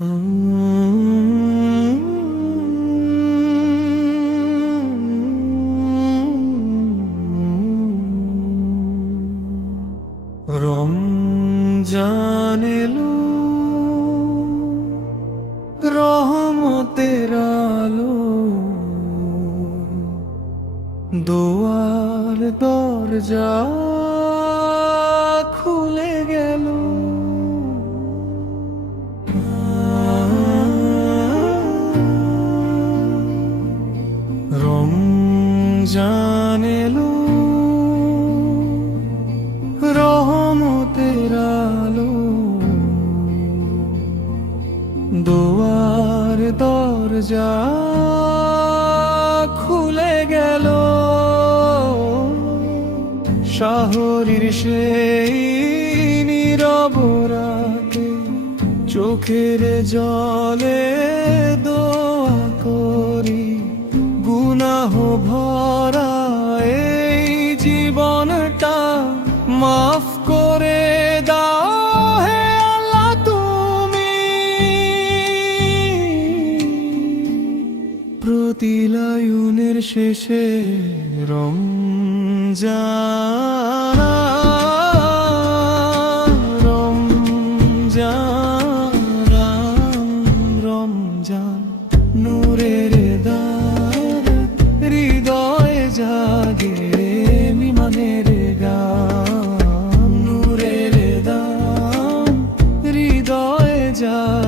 এলো রহমতের আলো দোয়ার দরজা খুলে গেল। রমজান এলো। রহমতের দুয়ার দরজা খুলে গেল। শহরের সেই নীরব রাতে চোখের জলে দোয়া করি। গুনাহ ভরা শেষে রমজান রমজান রমজান নূরের দ্বার হৃদয়ে জাগে বিমানের গান। নূরের দাম হৃদয়ে জাগে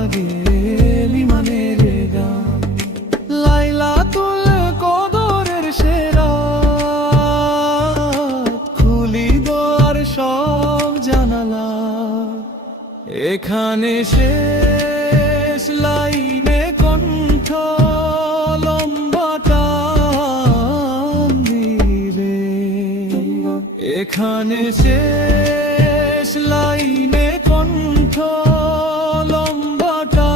এখানে শেষ লাইনে কণ্ঠ লম্বাটা এখানে শেষ লাইনে কণ্ঠ লম্বাটা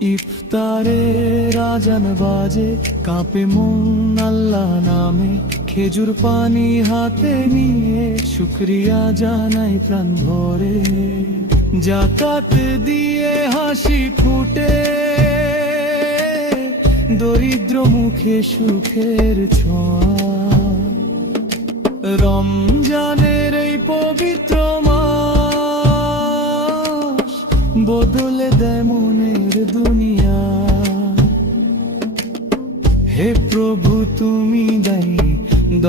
ইফতারে রাজান বাজে, কাঁপে মন আল্লাহ নামে। খেজুর পানি হাতে নিয়ে শুক্রিয়া জানাই প্রাণ ভরে। জাকাত দিয়ে হাসি ফুটে, দরিদ্র মুখে সুখের ছোঁয়া। রমজানের এই পবিত্র মাস বদলে দেয় মনের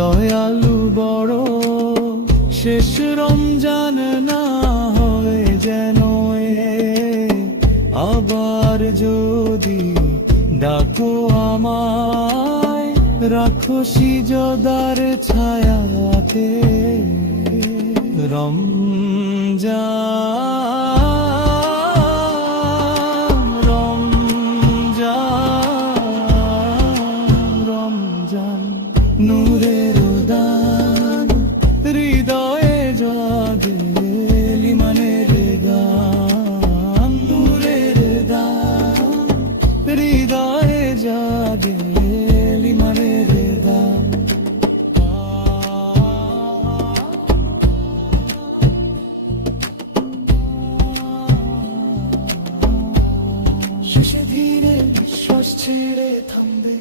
দয়ালু বড়, শেষ রমজান না হয় যেন আবার যদি ডাকো আমায়, রাখো সিজদার ছায়াতে। রমজান ছেড়ে থামবে